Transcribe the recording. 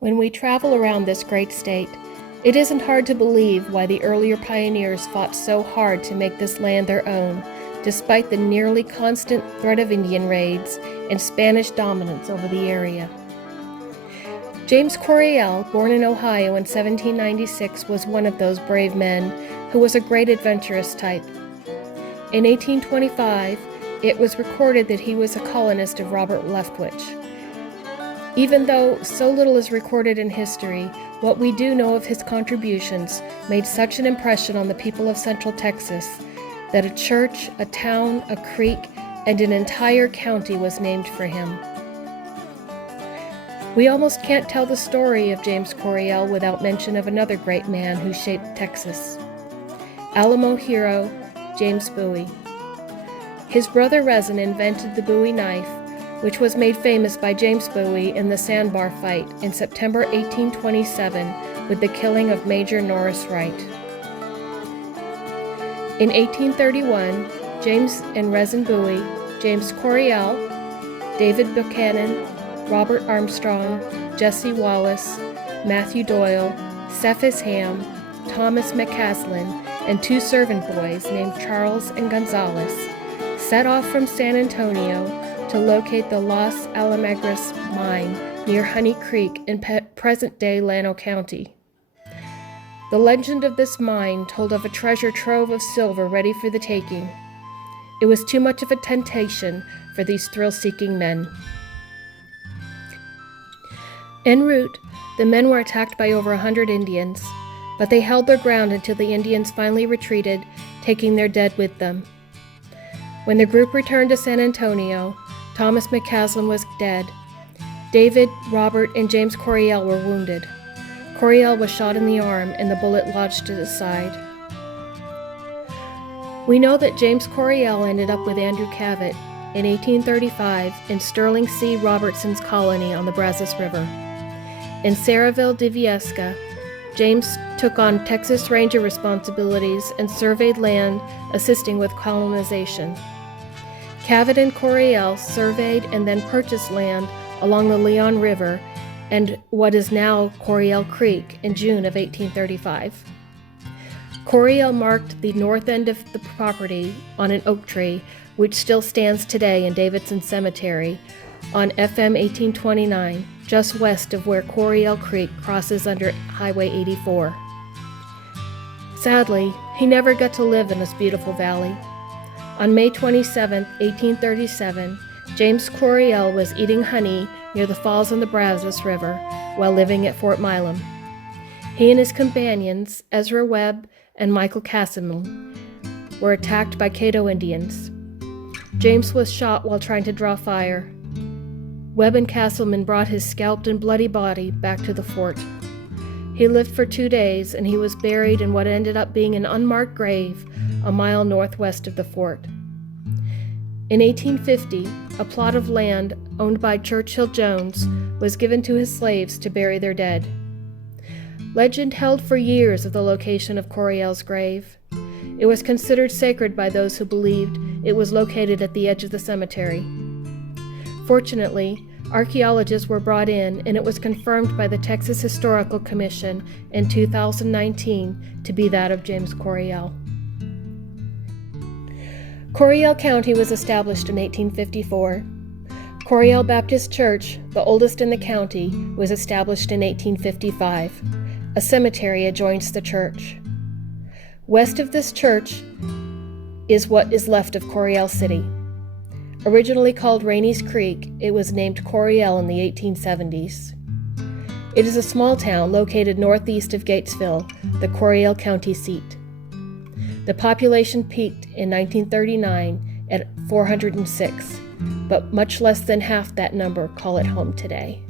When we travel around this great state, it isn't hard to believe why the earlier pioneers fought so hard to make this land their own, despite the nearly constant threat of Indian raids and Spanish dominance over the area. James Coryell, born in Ohio in 1796, was one of those brave men who was a great adventurous type. In 1825, it was recorded that he was a colonist of Robert Leftwich. Even though so little is recorded in history, what we do know of his contributions made such an impression on the people of Central Texas that a church, a town, a creek, and an entire county was named for him. We almost can't tell the story of James Coryell without mention of another great man who shaped Texas. Alamo hero, James Bowie. His brother Rezin invented the Bowie knife, which was made famous by James Bowie in the sandbar fight in September 1827 with the killing of Major Norris Wright. In 1831, James and Rezin Bowie, James Coryell, David Buchanan, Robert Armstrong, Jesse Wallace, Matthew Doyle, Cephas Ham, Thomas McCaslin, and two servant boys named Charles and Gonzales set off from San Antonio to locate the Los Almagras mine near Honey Creek in present-day Llano County. The legend of this mine told of a treasure trove of silver ready for the taking. It was too much of a temptation for these thrill-seeking men. En route, the men were attacked by over 100 Indians, but they held their ground until the Indians finally retreated, taking their dead with them. When the group returned to San Antonio, Thomas McCaslin was dead. David, Robert, and James Coryell were wounded. Coryell was shot in the arm and the bullet lodged at his side. We know that James Coryell ended up with Andrew Cabot in 1835 in Sterling C. Robertson's colony on the Brazos River. In Saraville de Viesca, James took on Texas Ranger responsibilities and surveyed land, assisting with colonization. Cabot and Coryell surveyed and then purchased land along the Leon River and what is now Coryell Creek in June of 1835. Coryell marked the north end of the property on an oak tree, which still stands today in Davidson Cemetery on FM 1829, just west of where Coryell Creek crosses under Highway 84. Sadly, he never got to live in this beautiful valley. On May 27, 1837, James Coryell was eating honey near the falls on the Brazos River while living at Fort Milam. He and his companions, Ezra Webb and Michael Castleman, were attacked by Caddo Indians. James was shot while trying to draw fire. Webb and Castleman brought his scalped and bloody body back to the fort. He lived for 2 days, and he was buried in what ended up being an unmarked grave a mile northwest of the fort. In 1850, a plot of land owned by Churchill Jones was given to his slaves to bury their dead. Legend held for years of the location of Coryell's grave. It was considered sacred by those who believed it was located at the edge of the cemetery. Fortunately, archaeologists were brought in, and it was confirmed by the Texas Historical Commission in 2019 to be that of James Coryell. Coryell County was established in 1854. Coryell Baptist Church, the oldest in the county, was established in 1855. A cemetery adjoins the church. West of this church is what is left of Coryell City. Originally called Rainey's Creek, it was named Coryell in the 1870s. It is a small town located northeast of Gatesville, the Coryell County seat. The population peaked in 1939 at 406, but much less than half that number call it home today.